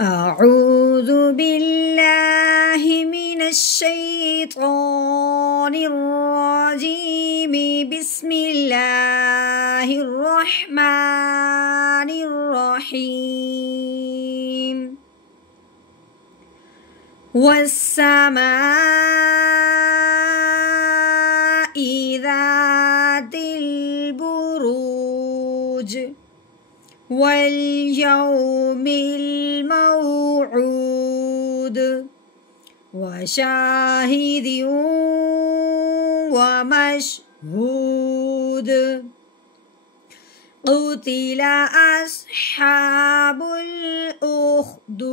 أعوذ بالله من الشيطان الرجيم. بسم الله الرحمن الرحيم. والسماء ذات البروج واليوم الموعود وشاهد ومشهود. قتل أصحاب الأخدود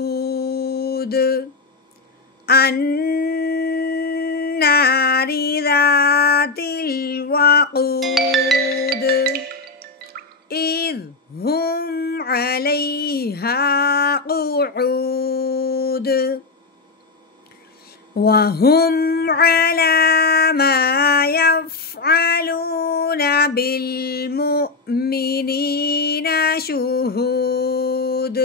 النار ذات الوقود إذ هم عليها قعود وهم على ما يفعلون بالمؤمنين شهود.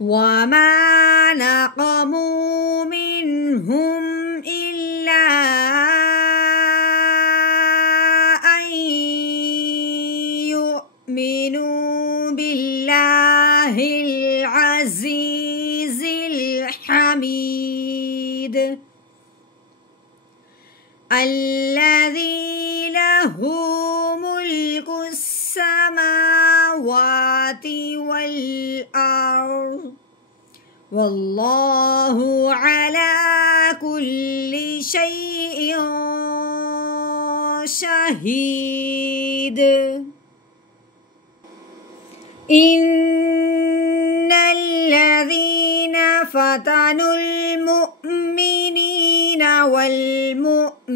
وما نقموا منهم إلا أن يؤمنوا بالله العزيز الحميد الذي له ملك السماوات والأرض والله على كل شيء شهيد. إن الذين فتنوا المؤمنين والمؤمنات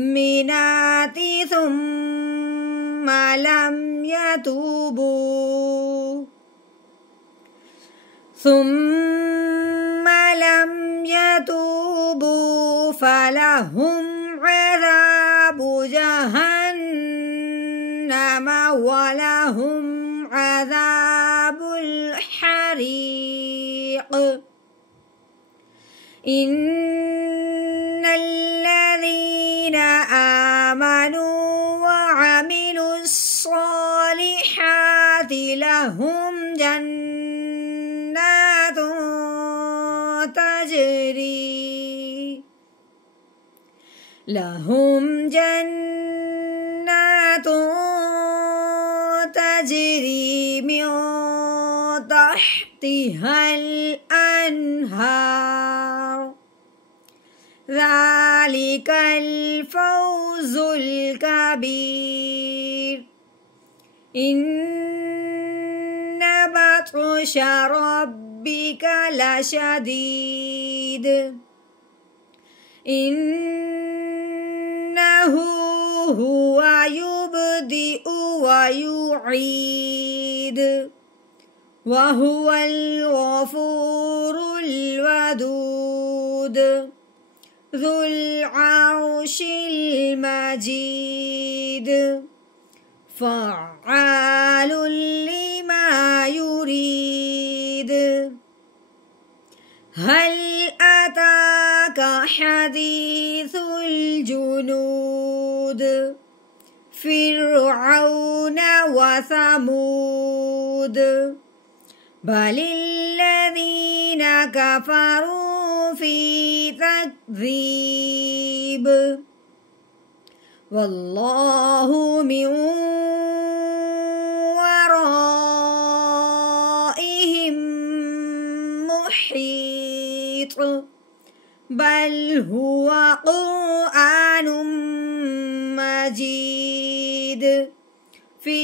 ثم لم يتوبوا فلهم عذاب جهنم ولهم عذاب الحريق. إن الذين آمنوا وعملوا الصالحات لهم جنات تجري من تحتها الأنهار ذلك الفوز الكبير. إن بطش ربك لشديد إنه هو يبدئ ويعيد وهو الغفور الودود ذو العرش المجيد فعال لما يريد. هل أتاك حديث الجنود فرعون وثمود بل الذين كفروا في تكذيب والله من ورائهم محيط بل هو قرآن مجيد في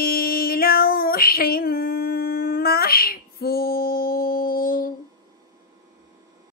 لوح محفوظ.